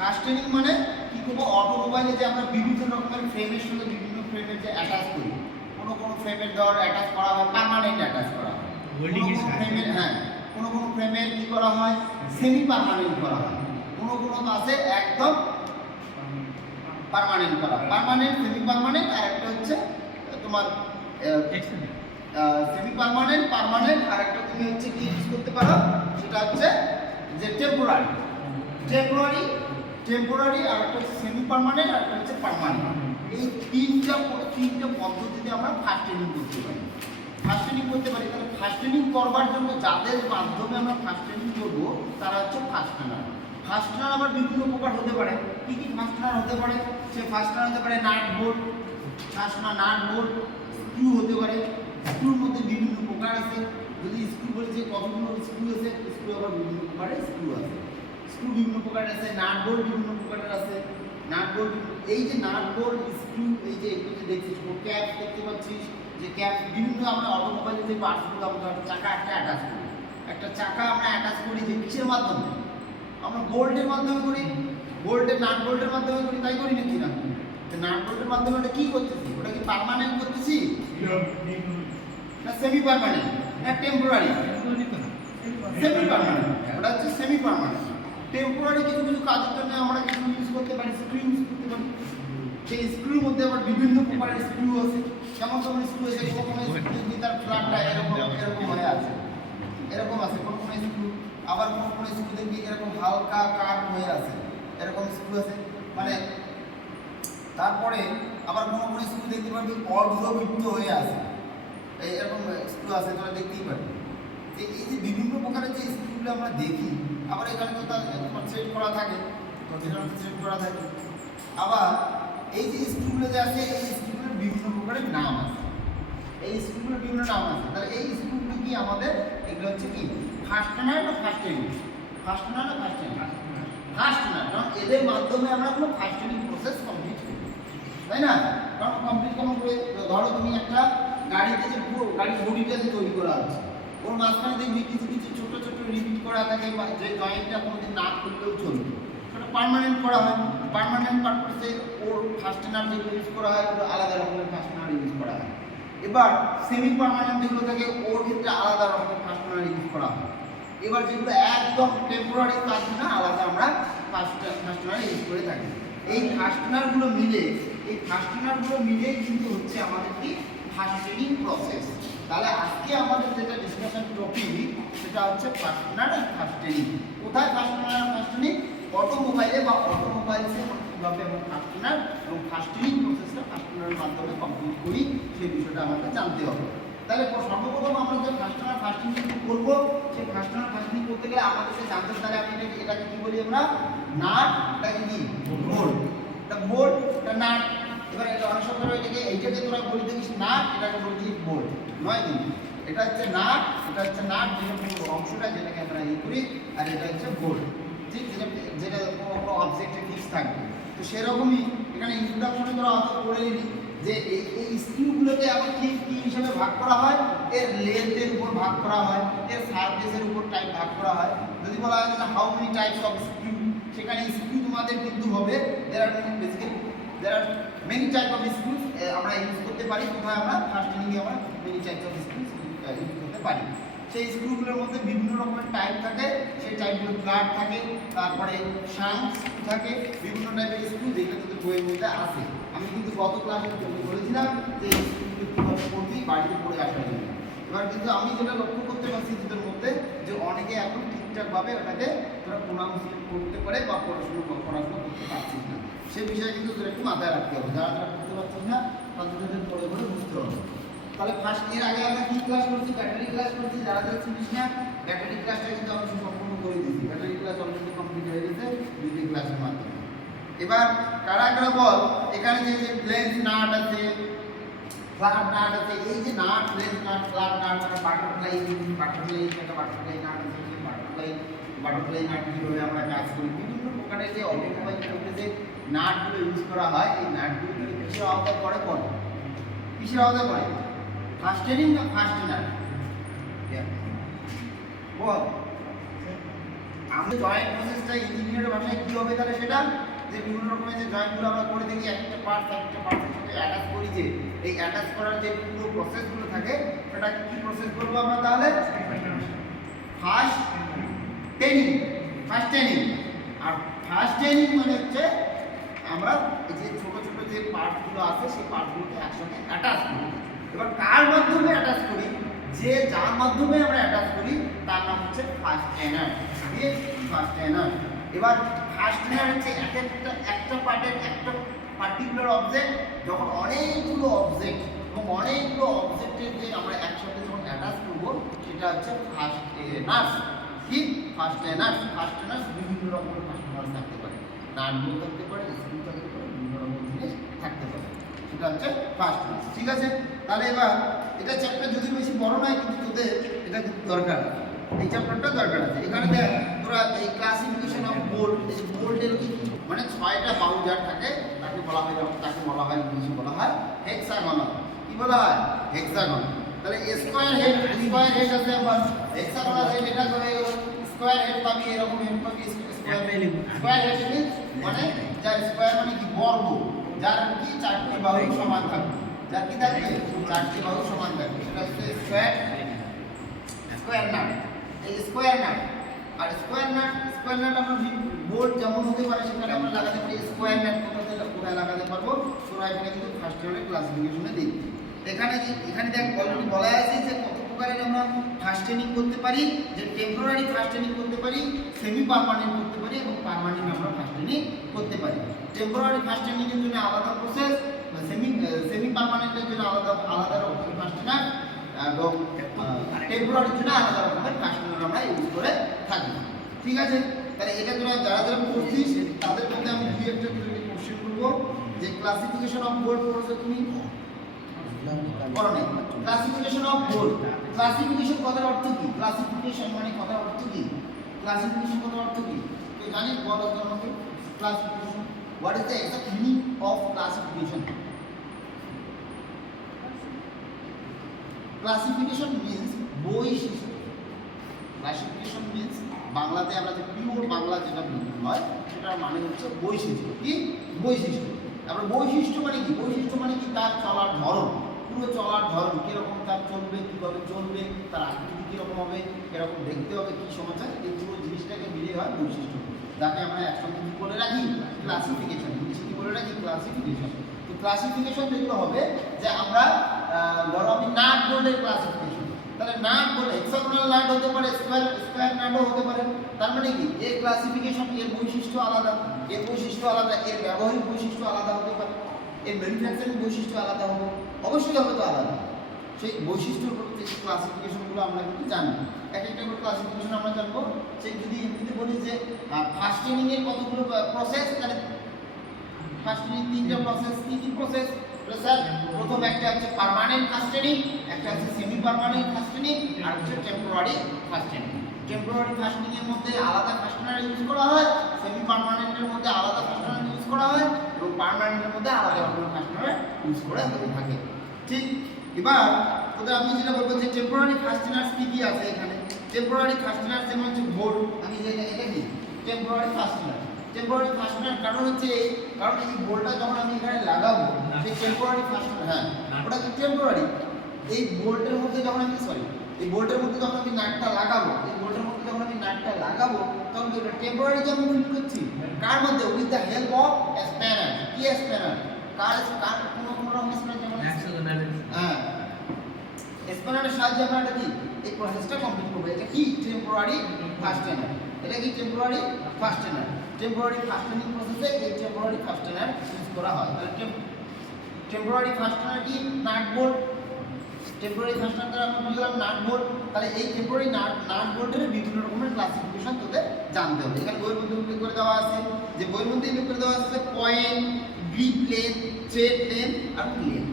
Fastening মানে কি করবো, অটোমোবাইলে যে আমরা বিভিন্ন রকমের ফ্রেমের সঙ্গে বিভিন্ন ফ্রেমের যে অ্যাটাচ করি, কোনো ফ্রেমের ধর অ্যাটাচ করা হয় পার্মানেন্ট অ্যাটাচ করা হয়, কোনো ফ্রেমের কোনো ফ্রেমের কি করা হয় সেমি পার্মানেন্ট করা হয়, কোনো বাসে একদম পার্মানেন্ট করা, পার্মানেন্ট সেমি পার্মানেন্ট, আর একটা হচ্ছে তোমার সেমি পার্মানেন্ট পার্মানেন্ট, আর একটা তুমি হচ্ছে কি ইউজ করতে পারো সেটা হচ্ছে যে টেম্পোরারি টেম্পোরারি, আর একটা হচ্ছে সেমি পার্মানেন্ট, আর একটা হচ্ছে পার্মানেন্ট। এই তিনটা পদ্ধতিতে আমরা ফাস্টেনিং করতে পারি। তাহলে ফাস্টেনিং করবার জন্য যাদের মাধ্যমে আমরা ফাস্টেনিং করবো তারা হচ্ছে ফাস্টেনার। ফাস্টেনার আবার বিভিন্ন প্রকার হতে পারে। কি কি ফাস্টেনার হতে পারে? সে ফাস্টেনার হতে পারে নাট বোল্ট, স্ক্রু হতে পারে। স্ক্রুর মধ্যে বিভিন্ন প্রকার আছে। যদি স্ক্রু বলে যে কতগুলো স্ক্রু আছে, স্ক্রু আবার বিভিন্ন প্রকারের স্ক্রু আছে। স্ক্রু বিভিন্ন প্রকারের আছে, নাট বোল্ট বিভিন্ন প্রকারের আছে। এই যে নাট বোল্ট স্ক্রু, এই যে এগুলো যে দেখছিস, ক্যাপ দেখতে পাচ্ছিস, যে ক্যাপ বিভিন্ন আমরা অটোমোবাইলের যে পার্টসগুলো আমরা চাকা একটা চাকা আমরা অ্যাটাচ করি যে কিসের মাধ্যমে? আমরা বোল্টের মাধ্যমে করি, নাট বোল্টের মাধ্যমে করি, তাই করি নাকি না? নাট বোল্টের মাধ্যমে ওটা কি করতেছি? ওটা কি পার্মানেন্ট করতেছি না সেমি পার্মানেন্ট না টেম্পোরারি? সেমি পার্মানেন্ট, ওটা হচ্ছে সেমি পার্মানেন্ট। টেম্পোরারি কিছু কাজের জন্য আমরা কিছু ইউজ করতে পারি, স্ক্রু ইউজ করতে পারি। সেই স্ক্রুর মধ্যে আবার বিভিন্ন প্রকারের স্ক্রু আছে। যেমন তোমার স্ক্রু আছে, কোনো স্ক্রু তার ফ্ল্যাটটা এরকম হয়ে আছে, এরকম আছে কোনো স্ক্রু, আবার কোনো স্ক্রু দেখবি এরকম হালকা কাট হয়ে আছে, এরকম স্ক্রু আছে। মানে তারপরে আবার কোনো স্ক্রু দেখতে পারবি অর্ধবৃত্ত হয়ে আছে, এরকম স্ক্রু আছে, তোরা দেখতেই পারবি। যে এই যে বিভিন্ন প্রকারের যে স্ক্রুগুলো আমরা দেখি, আবার এখানে তো তোমার সেট করা থাকে, আবার এই যে স্ক্রুগুলো যে আছে, এই স্ক্রুগুলোর বিভিন্ন প্রকারের নাম আছে। তাহলে এই স্ক্রুগুলো কি আমাদের, এগুলো হচ্ছে কি ফাস্টেনার না ফাস্টেনিং? ফাস্টেনার, কারণ এদের মাধ্যমে আমরা কোনো ফাস্টেনিং প্রসেস কমপ্লিট করি, তাই না? কারণ কমপ্লিট কেমন করে? ধরো তুমি একটা গাড়িতে যে পুরো গাড়ির বডিটা যে তৈরি করা আছে, ওর মাঝখানে দেখবি কিছু ছোট রিপিট করা থাকে, যে জয়েন্টটা কোনোদিন না খুললেও চলবে, সেটা পার্মানেন্ট করা হয়। পার্মানেন্ট পারপাসে ওর ফাস্টেনার যেগুলো ইউজ করা হয় ওগুলো আলাদা রকমের ফাস্টেনার ইউজ করা হয়। এবার সেমি পার্মানেন্ট যেগুলো থাকে ওর ক্ষেত্রে আলাদা রকমের ফাস্টেনার ইউজ করা হয়। এবার যেগুলো একদম টেম্পোরারি কাজ না, আলাদা আমরা ফাস্টেনার ইউজ করে থাকি। এই ফাস্টেনারগুলো মিলেই কিন্তু হচ্ছে আমাদের কি ফাস্টেনিং প্রসেস। তাহলে আজকে আমাদের যেটা ডিসকাশন টপিক সেটা হচ্ছে ফাস্টেনার আর ফাস্টেনিং। কোথায় ফাস্টেনার আর ফাস্টেনিং? অটোমোবাইলে বা অটোমোবাইলসে কীভাবে আমরা ফাস্টেনার এবং ফাস্টেনিং প্রসেসটা ফাস্টেনারের মাধ্যমে কমপ্লিট করি সেই বিষয়টা আমাকে জানতে হবে। তাহলে সর্বপ্রথম আমরা যে ফাস্টেনিং করবো, সেই ফাস্টেনিং করতে গেলে আমাদেরকে জানতে হবে, তাহলে আমি এটাকে কি বলি আমরা? নাট, এটাকে কি বোল্ট, এটা বোল্ট, এটা নাট। এবার এটা অনেক সময় এইটাকে তোরা বলি দেখিস নাট, এটাকে বলি বোল্ট, নয় কিন্তু এটা হচ্ছে নাট, যেটা অংশটা যেটাকে আমরা করি, আর এটা হচ্ছে বোল্ট, ঠিক? যেটা কোনো অবজেক্টে ফিক্স থাকবে। তো সেরকমই এখানে ইন্ট্রোডাকশনে তোরা অত পড়ে নিবি যে এই স্ক্রুগুলোকে আবার কি হিসাবে ভাগ করা হয়? এর লেন্থের উপর ভাগ করা হয়, এর সারফেসের উপর টাইপ ভাগ করা হয়। যদি বলা হয় যে how many types of screw, সেখানে স্ক্রু তোমাদের কিন্তু হবে there are many type of screw আমরা ইউজ করতে পারি। কোথায় আমরা ফাস্টেনিংয়ে আমরা many types of screw use করতে পারি। সেই স্ক্রুগুলোর মধ্যে বিভিন্ন রকমের টাইপ থাকে, সেই টাইপগুলো ফ্ল্যাট থাকে, তারপরে শাঙ্ক স্ক্রু থাকে, বিভিন্ন টাইপের স্ক্রু যেগুলো তোদের বইয়ের মধ্যে আছে। আমি কিন্তু গত ক্লাসে বলেছিলাম যে এই স্ক্রুগুলো কীভাবে করবি বাড়িতে পড়ে আসার জন্য। এবার কিন্তু আমি যেটা লক্ষ্য করতে পারছি তোদের মধ্যে, যে অনেকে এখন ঠিকঠাকভাবে ওটাকে তোরা প্রোনাউন্সিয়েট করতে পারে বা পড়াশোনা করতে পারছিস না, সে বিষয়ে কিন্তু তোর একটু মাথায় রাখতে হবে। যারা করতে পারছিস না তাদের পড়ে বুঝতে হবে। তাহলে ফার্স্ট এর আগে আমরা কি ক্লাস করছি? ব্যাটারি ক্লাস করছি। যারা চিনিস না, ব্যাটারি ক্লাসটা কিন্তু আমরা সম্পূর্ণ করে দিয়েছি। ব্যাটারি ক্লাস অলরেডি কমপ্লিট হয়ে গেছে দুটি ক্লাসের মাধ্যমে। এবার কারা বল, এখানে যে প্লেন নাট আছে, ফ্ল্যাট নাট আছে, এই যে nut, plain nut, flat nut, মানে বাটারফ্লাই নাট আছে, বাটারফ্লাই নাট কীভাবে আমরা কাজ করি, বিভিন্ন প্রকারের যে অটোমোবাইলের মধ্যে যে নাটগুলো ইউজ করা হয়, এই নাটগুলো কিসের আওতায় পড়ে? কিসের আওতায় পড়ে? ফাস্টেনিং না ফাস্টেনার? বল আমরা জয়েন্ট প্রসেসটা ইঞ্জিনিয়ারের ভাষায় কি হবে তাহলে সেটা যে বিভিন্ন রকমের যে জয়েন্টগুলো আমরা করে দেখি একটা পার্টসের সাথে অ্যাটাচ করি, যে এই অ্যাটাচ করার যে পুরো প্রসেসগুলো থাকে সেটা কি প্রসেস বলবো আমরা তাহলে? ফার্স্ট টেনিং। আর ফার্স্ট টেনিং মানে হচ্ছে আমরা এই যে ছোট ছোট যে পার্টসগুলো আছে সেই পার্টসগুলোকে একসঙ্গে অ্যাটাচ করি। এবার কার মাধ্যমে অ্যাটাচ করি? যে যার মাধ্যমে আমরা অ্যাটাচ করি তার নাম হচ্ছে ফাস্টেনার। এবার ফাস্টেনার হচ্ছে একটা পার্টের একটা পার্টিকুলার অবজেক্ট যখন অনেকগুলো অবজেক্ট এবং অনেকগুলো অবজেক্টের যে আমরা একসাথে যখন অ্যাটাচ করব সেটা হচ্ছে ফাস্টেনার। কি ফাস্টেনার বিভিন্ন রকমের ফাস্টেনার থাকতে পারে, নাটবল্টু থাকতে পারে, স্ক্রু থাকতে পারে, বিভিন্ন রকমের জিনিস থাকতে পারে, সেটা হচ্ছে ফাস্টেনার। ঠিক আছে, তাহলে এবার এটা চ্যাপ্টার যদি বেশি বড় নয় কিন্তু তোদের এটা খুব দরকার, এই চ্যাপ্টারটা দরকার আছে। এখানে দেখ তোরা এই ক্লাসিফিকেশন অফ বোল্ট, এই বোল্টের মানে 6টা বাউজার থাকে, তাকে বলা হয় ইংলিশে বলা হয় হেক্সাগনাল। কি বলা হয়? হেক্সাগন। তাহলে স্কয়ার হেড আছে, আবার হেক্সাগনাল হেড, এটা হয়ে গেল স্কয়ার হেড পাবি, এরকম হেড পাবি স্কয়ার হেড মানে যার স্কয়ার মানে কি বর্গ, যার কি 4টি বাহু সমান থাকবে, যার কি থাকবে 4টি বাহু সমান থাকবে, সেটা হচ্ছে স্কয়ার নাট। এই স্কয়ার নাট আর স্কয়ার নাট আমরা বোল্ট যেমন হতে পারে সেখানে আমরা লাগাতে পারি স্কয়ার নাট। কোথায় লাগাতে পারবো? তোরা এখানে কিন্তু ফার্স্ট ইয়ারের ক্লাসিফিকেশনে দেখবি। এখানে দেখ অলরেডি বলা আছে যে কত প্রকারের আমরা ফাস্টেনিং করতে পারি, যে টেম্পোরারি ফাস্টেনিং করতে পারি, সেমি পার্মানেন্ট করতে পারি এবং পার্মানেন্ট আমরা ফাস্টেনিং করতে পারি। টেম্পোরারি ফাস্টেনিং এর জন্য আলাদা প্রসেস, সেমি পার্মানেন্টের জন্য আলাদা রকমের ফাস্টেনার এবং টেম্পোরারির জন্য আলাদা রকমের ফাস্টেনার আমরা ইউজ করে থাকি। ঠিক আছে, তাহলে এটা তোরা যারা পড়ছিস তাদের মধ্যে আমি দুই একটা কোশ্চেন করবো, যে ক্লাসিফিকেশন অফ বোল্ট পড়ছো তুমি পড়ো। ক্লাসিফিকেশন অফ বোল্ট, ক্লাসিফিকেশন কথার অর্থ কি? ক্লাসিফিকেশন মানে কথার অর্থ কি? ক্লাসিফিকেশন কথার অর্থ কি তুই জানিস? বল আমাকে। Classification, what is the exact meaning of classification? Classification means বৈশিষ্ট্য। ক্লাসিফিকেশন মিন্স বাংলাতে আমরা যে পিওর বাংলা যেটা হয় সেটার মানে হচ্ছে বৈশিষ্ট্য। কি বৈশিষ্ট্য? তারপরে বৈশিষ্ট্য মানে কি? বৈশিষ্ট্য মানে কি তার চলার ধরন, পুরো চলার ধরন কিরকম তার চলবে, কীভাবে চলবে, তার আকৃতি কীরকম হবে, কীরকম দেখতে হবে, কী সমাচার, এই পুরো জিনিসটাকে মিলিয়ে হয় বৈশিষ্ট্য, যাকে আমরা একসঙ্গে কী বলে রাখি? ক্লাসিফিকেশন। ইংলিশে কী বলে রাখি? ক্লাসিফিকেশন। তো ক্লাসিফিকেশন যেগুলো হবে যে আমরা ধরো আমি নাট বোল্টের ক্লাসিফিকেশন, তাহলে নাট বোল্ট হেক্সাগোনাল নাট হতে পারে, স্কয়ার নাটও হতে পারে। তার মানে কি এর ক্লাসিফিকেশন, এর বৈশিষ্ট্য আলাদা, এর বৈশিষ্ট্য আলাদা, এর ব্যবহারিক বৈশিষ্ট্য আলাদা হতে পারে, এর ম্যানুফ্যাকচারিং বৈশিষ্ট্য আলাদা হবে, অবশ্যই হবে তো আলাদা। সেই বৈশিষ্ট্যর প্রতি ক্লাসিফিকেশনগুলো আমরা কিন্তু জানি, এক একটা করে ক্লাসিফিকেশন আমরা জানবো। সেই যদি এমনিতে বলি যে ফাস্টেনিং এর কতগুলো প্রসেস, তাহলে ফাস্টেনিং 3টা প্রসেস। কি কি প্রসেস? স্যার প্রথম একটা হচ্ছে পার্মানেন্ট ফাস্টেনিং, একটা হচ্ছে সেমি পার্মানেন্ট ফাস্টেনিং, আর হচ্ছে টেম্পোরারি ফাস্টেনিং। টেম্পোরারি ফাস্টেনিং এর মধ্যে আলাদা ফাস্টেনার ইউজ করা হয়, সেমি পার্মানেন্টের মধ্যে আলাদা ফাস্টেনার ইউজ করা হয় এবং পার্মানেন্টের মধ্যে আলাদা রকমের ফাস্টেনার ইউজ করা হয়ে থাকে। ঠিক, এবার তোদের আমি যেটা বলবো যে টেম্পোরারি ফাস্টেনার কি কি আছে এখানে। টেম্পোরারি ফাস্টেনার যেমন হচ্ছে বোল্ট, আমি যেটা এটা কি টেম্পোরারি ফাস্টেনার। টেম্পোরারি ফাস্টেনার কারণ হচ্ছে কারণ এই বোল্টটা যখন আমি এখানে লাগাবো সেই টেম্পোরারি ফাস্টেনার, হ্যাঁ ওটা কি টেম্পোরারি। এই বোল্টের মধ্যে যখন আমি এই বোল্টের মধ্যে যখন আমি নাটটা লাগাবো, এই বোল্টের মধ্যে যখন আমি নাটটা লাগাবো তখন কি ওটা টেম্পোরারি যে আমি ফিট করছি কার মধ্যে? With the help of spanner. কি স্প্যানার? কার কোনো রকম স্প্যানার, যেমন হ্যাঁ স্প্যানারের সাহায্যে আমরা এটা কি এই প্রসেসটা কমপ্লিট করবো। এটা কি টেম্পোরারি ফাস্টেনার। এটা কি টেম্পোরারি ফাস্টেনার। টেম্পোরারি ফাস্টেনিং প্রসেসে এই টেম্পোরারি ফাস্টেনার ইউজ করা হয়। তাহলে টেম্পোরারি ফাস্টেনার কি? Nut bolt. টেম্পোরারি ফাস্টেনার দ্বারা আমরা বুঝলাম নাট বোল্ট। তাহলে এই টেম্পোরারি নাট বোল্টের বিভিন্ন রকমের ক্লাসিফিকেশন তোদের জানতে হবে। এখানে বইয়ের মধ্যে উল্লেখ করে দেওয়া আছে, যে বইয়ের মধ্যে উল্লেখ করে দেওয়া আছে point, grip length, thread length আর প্লেন।